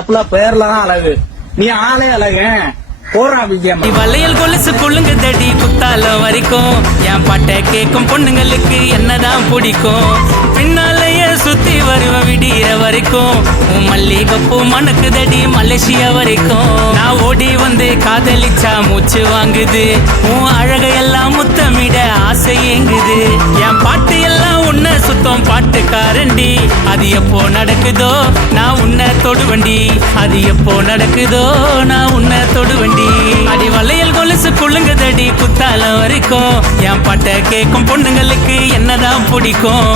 தப்புல பேர்லாம் அழகு, நீ ஆளே அழகு. போறா விஜயம். வளையல் கொலுசு குள்ளுங்க தடி குத்தாலம் வரைக்கும் என் பாட்டை கேட்கும் பொண்ணுங்களுக்கு என்னதான் பிடிக்கும். பின்னாலேயே சுத்தி வருவ விடிய வரைக்கும் உன் மல்லிகைப்பூ மணக்கு தடி மலேசியா வரைக்கும். நான் ஓடி வந்து காதலிச்சா மூச்சு வாங்குது, உன் அழகையெல்லாம் முத்தமிட ஆசை ஏங்குது. என் பாட்டு எல்லாம் உன்னை சுத்தம் பாட்டுக்காரண்டி, அது எப்போ நடக்குதோ நான் உன்னை தொடுவண்டி, அது எப்போ நடக்குதோ நான் உன்னை தொடுவண்டி. அடி வளையல் கொலுசு குள்ளுங்குதடி குத்தாலம் வரைக்கும் என் பாட்டை கேட்கும் பொண்ணுங்களுக்கு என்னதான் பிடிக்கும்.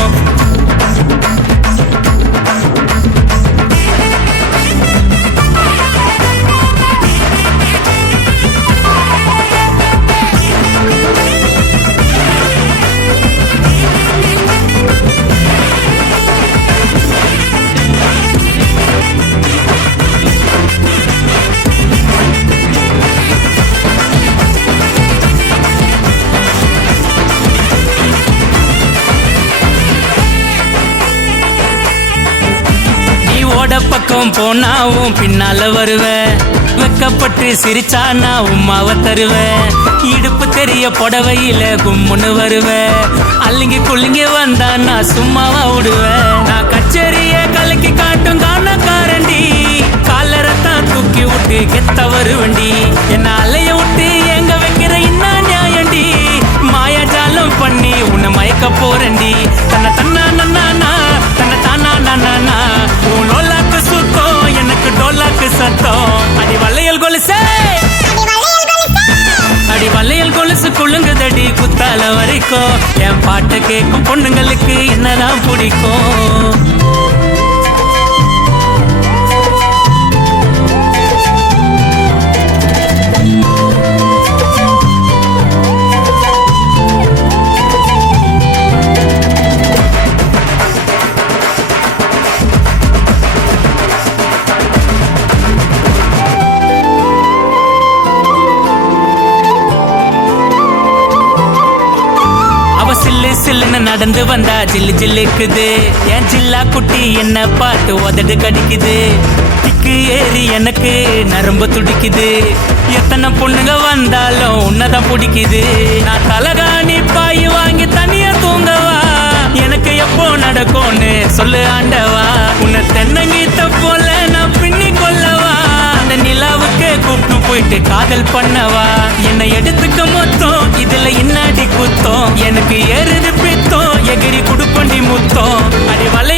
பக்கம் போனாவும் பின்னால வருவேன், வெக்கப்பட்டு சிரிச்சா நான் உம்மாவை தருவேன். இடுப்பு தெரிய புடவையில கும்முன்னு வருவேன், அல்லிங்கி குள்ளிங்கி வந்தா நான் சும்மாவா விடுவேன். நான் கச்சேரிய கலக்கி காட்டும் காணக்காரண்டி, காலரத்தான் தூக்கி விட்டு கெத்த வருவண்டி. என்ன அலைய விட்டு எங்க வைக்கிற இன்னா நியாயண்டி, மாயாஜாலம் பண்ணி உன்னை மயக்க போறண்டி. தன்னை தன்னா நன்னா தன்னை தானா நானா உன் லோலாக்கு சுத்தம் எனக்கு டோலாக்கு சத்தம். அடி வளையல் கொலுசே அடி வளையல் கொலுசு குள்ளுங்குதடி குத்தால வரைக்கும் என் பாட்டை கேட்கும் பொண்ணுங்களுக்கு என்னதான் பிடிக்கும். சில்லுன்னு நடந்து வந்தா ஜில்லு ஜில்லுக்குது, என் ஜில்லா குட்டி என்ன பார்த்து உதடு கடிக்குது. திக்கு ஏறி எனக்கு நரம்பு துடிக்குது, எத்தனை பொண்ணுங்க வந்தாலும் உன்னதான் பிடிக்குது. நான் தலகாணி பாய் வாங்கி தனியா தூங்கவா, எனக்கு எப்போ நடக்கும்னு சொல்லு ஆண்டவா. உன்னை தென்னங்கீத்த போல நான் பின்னி கொள்ளவா, அந்த நிலாவுக்கு கூப்பிட்டு போயிட்டு காதல் பண்ணவா. என்னை எடுத்துக்க மொத்தம் இதுல இன்னாடி குத்தம், எனக்கு ஏறுது பித்தம் எகிரி குடுப்பண்டி முத்தம். அடி வலை